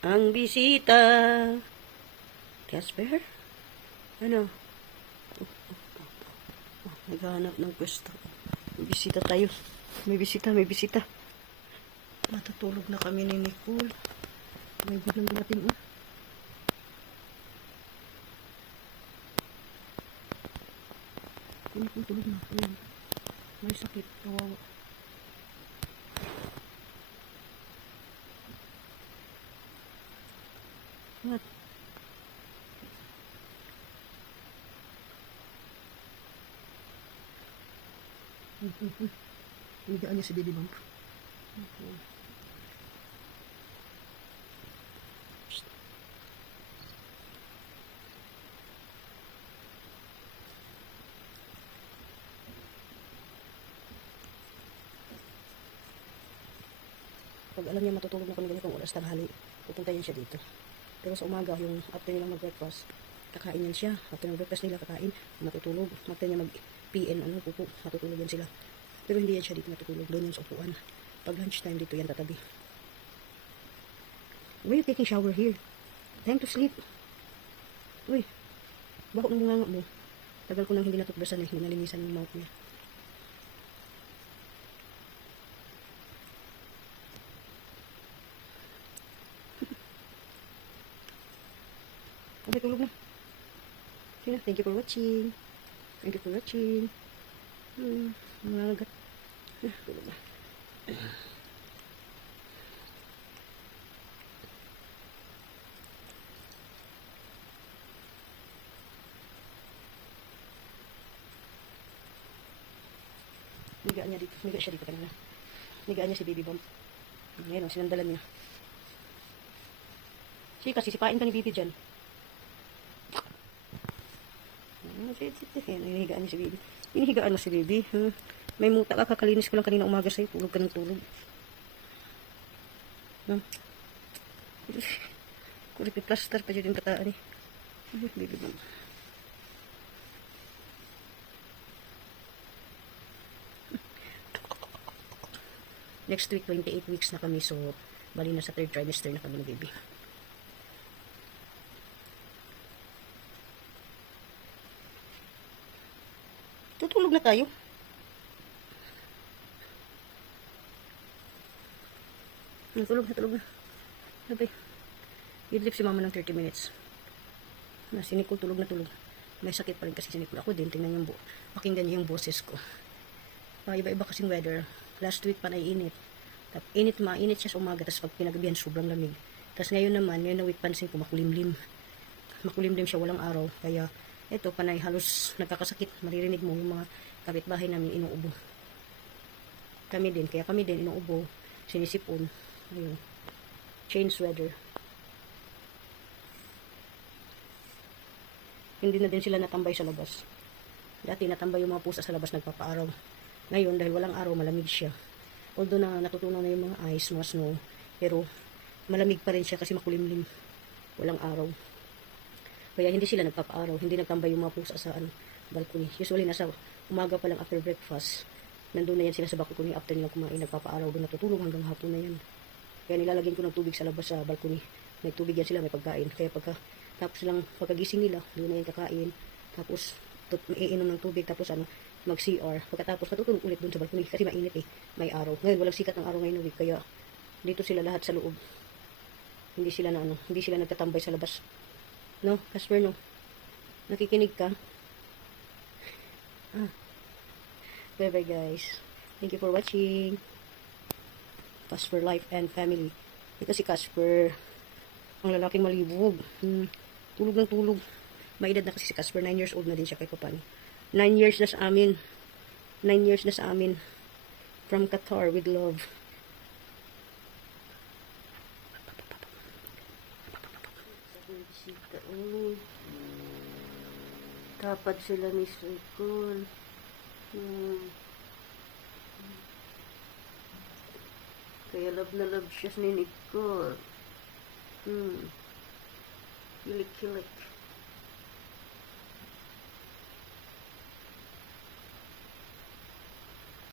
Ang bisita. Casper? Ano? Naghahanap ng pwesto. May bisita tayo. May bisita, may bisita. Matutulog na kami ni Nicole. May biglang dumating, oh. Nicole, tulog na. Ayan. May sakit. Kawawa. What? Higaan niya si Baby Bump. Pag alam niya matutulog na kami ganitong oras tanghali, pupunta yan siya dito. Pero sa umaga, yung after nilang mag-breakfast, kakain yan siya. After ng breakfast nila, kakain, matutulog. After niya mag-PN, pupo, matutulog yan sila. Pero hindi yan siya dito matutulog. Doon yan sa upuan. Pag lunchtime, dito yan tatabi. Why are you taking shower here? Time to sleep. Uy, bakit mo nga mo? Tagal ko nang hindi natutbasan eh. Hindi nalinisan yung mouth niya. Okay, tulog na. Sige na, thank you for watching. Thank you for watching. Mga agat. Tulog na. Nigaan niya dito. Niga siya dito kanina. Nigaan niya si Baby Bump. Ngayon, sinandalan niya. Sige, kasi sipain ka ni Baby dyan. Hinihigaan niya si Baby. Hinihigaan na si Baby. May muta ka, kakalinis ko lang kanina umaga sa'yo. Tulog ka ng tulog. Kurip plaster pa dyan yung kataan eh. Baby Bump. Next week, 28 weeks na kami. So, bali na sa 3rd trimester na kami ng baby. Tutulog na tayo. Tulog na, tulog na. Sabi, idlip si mama ng 30 minutes. Si Nicole tulog na tulog. May sakit pa rin kasi si Nicole. Ako din, tingnan yung pakinggan niyo yung boses ko. Iba-iba kasing weather. Last week pa na init. Mainit siya sa umaga. Tapos pag pinagabihan, sobrang lamig. Tapos ngayon naman, ngayon na week, pansin ko, makulimlim. Makulimlim siya, walang araw. Kaya, eto, panay halos nagkakasakit. Maririnig mo yung mga kapitbahay namin inuubo. Kami din, inuubo. Sinisipon. Ayun. Change weather. Hindi na din sila natambay sa labas. Dati natambay yung mga pusa sa labas, nagpapaaraw. Ngayon, dahil walang araw, malamig siya. Although na natutunaw na yung mga ice, mga snow, pero malamig pa rin siya kasi makulimlim. Walang araw. Kaya hindi sila nagpapaaraw, hindi nagtambay yung mga pusa sa balcony. Usually, nasa umaga pa lang after breakfast, nandun na yan sila sa balcony after nilang kumain, nagpapaaraw, doon natutulog hanggang hapon na yan. Kaya nilalagyan ko ng tubig sa labas sa balcony. May tubig yan sila, may pagkain. Kaya tapos lang pagkagising nila, doon na yan kakain. Tapos, iinom ng tubig, tapos mag-CR. Pagkatapos, matutulog ulit doon sa balcony kasi mainit eh. May araw. Ngayon, walang sikat ng araw ngayon week. Kaya, dito sila lahat sa loob. Hindi sila nagtatambay sa labas. No? Casper, no? Nakikinig ka? Bye-bye, guys. Thank you for watching. Casper Life and Family. Ito si Casper. Ang lalaking malibog. Tulog ng tulog. May edad na kasi si Casper. 9 years old na din siya kay Papani. 9 years na sa amin. 9 years na sa amin. From Qatar with love. Tapad sila ni Nicole. Kaya love na love siya ni Nicole. Kilik-kilik.